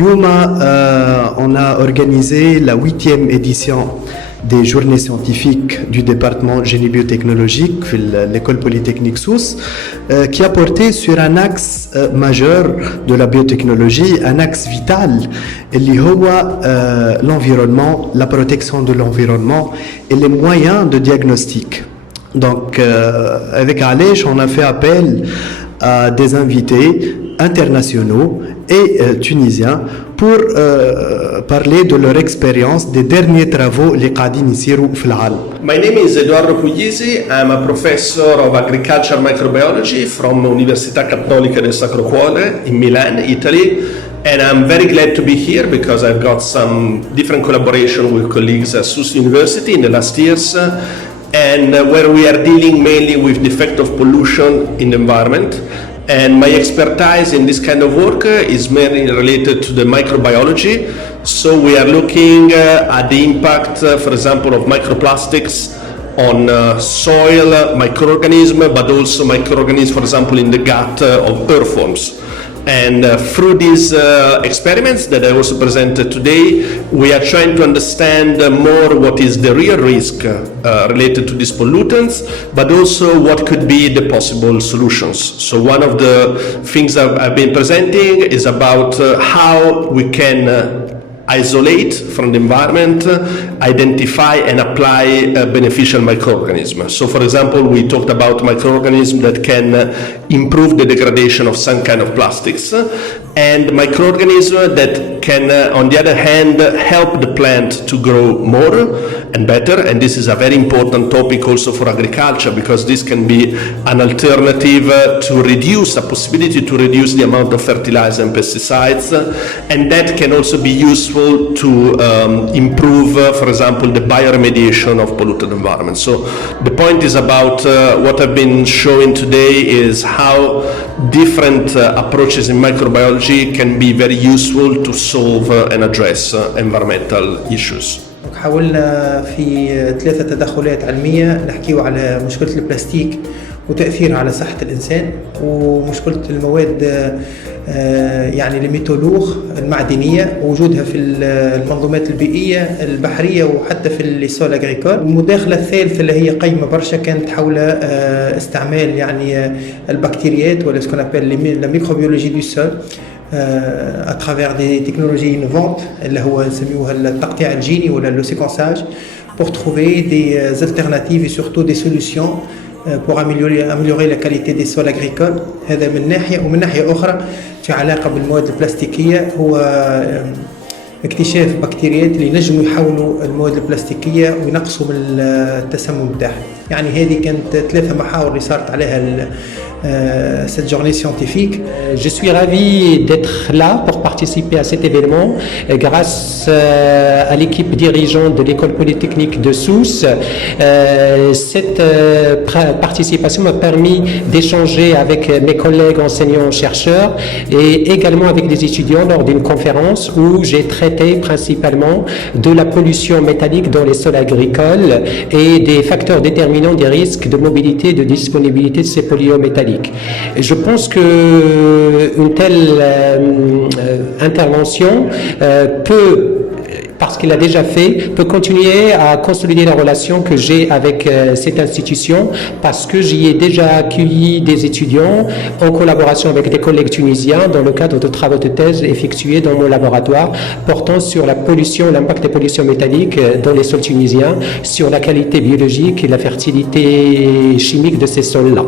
اليوم on a organisé la 8e édition des journées scientifiques du département génie biotechnologique de l'école polytechnique Sousse, qui a porté sur un axe majeur de la biotechnologie, un axe vital, l'environnement, la protection de l'environnement et les moyens de diagnostic. Donc, avec Alech, on a fait appel à des invités internationaux et tunisiens pour parler de leur expérience des derniers travaux les قاعدين يصيروا في العالم. My name is Edoardo Puglisi. I'm a professor of agriculture microbiology from Università Cattolica del Sacro Cuore in Milan, Italy. And I'm very glad to be here because I've got some different collaboration with colleagues at Sousse University in the last years, and where we are dealing mainly with the effect of pollution in the environment. And my expertise in this kind of work is mainly related to the microbiology. So we are looking at the impact, for example, of microplastics on soil microorganisms, but also microorganisms, for example, in the gut of earthworms. And through these experiments that I also presented today, we are trying to understand more what is the real risk related to these pollutants, but also what could be the possible solutions. So one of the things I've been presenting is about how we can isolate from the environment, identify and apply beneficial microorganisms. So for example, we talked about microorganisms that can improve the degradation of some kind of plastics, and microorganisms that can, on the other hand, help the plant to grow more and better. And this is a very important topic also for agriculture, because this can be an alternative to reduce, a possibility to reduce the amount of fertilizer and pesticides, and that can also be useful to improve, for example, the bioremediation of polluted environments. So the point is about what I've been showing today is how different approaches in microbiology can be very useful to solve and address environmental issues. حاولنا في 3 تدخلات علمية نحكيو على مشكلة البلاستيك وتأثيرها على صحة الإنسان، ومشكلة المواد يعني الميتولوغ المعدنية ووجودها في المنظومات البيئية البحرية وحتى في السول أغريكول. المداخلة الثالثة اللي هي قيمة برشا كانت حول استعمال يعني البكتيريات ولا سكون ابل لا ميكروبيولوجي دو سول à travers des technologies innovantes اللي هو نسميوها التقطيع الجيني ولا لو سيكونساج pour trouver des alternatives et surtout des solutions pour améliorer la qualité des sols agricoles. هذا من ناحية، ومن ناحية أخرى في علاقة بالمواد البلاستيكية هو اكتشاف بكتيريات اللي ينجموا يحولوا المواد البلاستيكية وينقصوا من التسمم بتاعها. يعني هذه كانت 3 محاور اللي صارت عليها cette journée scientifique. Je suis ravi d'être là pour participer à cet événement grâce à l'équipe dirigeante de l'école polytechnique de Sousse. Cette participation m'a permis d'échanger avec mes collègues enseignants-chercheurs et également avec des étudiants lors d'une conférence où j'ai traité principalement de la pollution métallique dans les sols agricoles et des facteurs déterminants des risques de mobilité et de disponibilité de ces polluants métalliques. Et je pense qu'une telle intervention peut, parce qu'il a déjà fait, peut continuer à consolider la relation que j'ai avec cette institution, parce que j'y ai déjà accueilli des étudiants en collaboration avec des collègues tunisiens dans le cadre de travaux de thèse effectués dans mon laboratoire portant sur la pollution, l'impact des pollutions métalliques dans les sols tunisiens, sur la qualité biologique et la fertilité chimique de ces sols-là.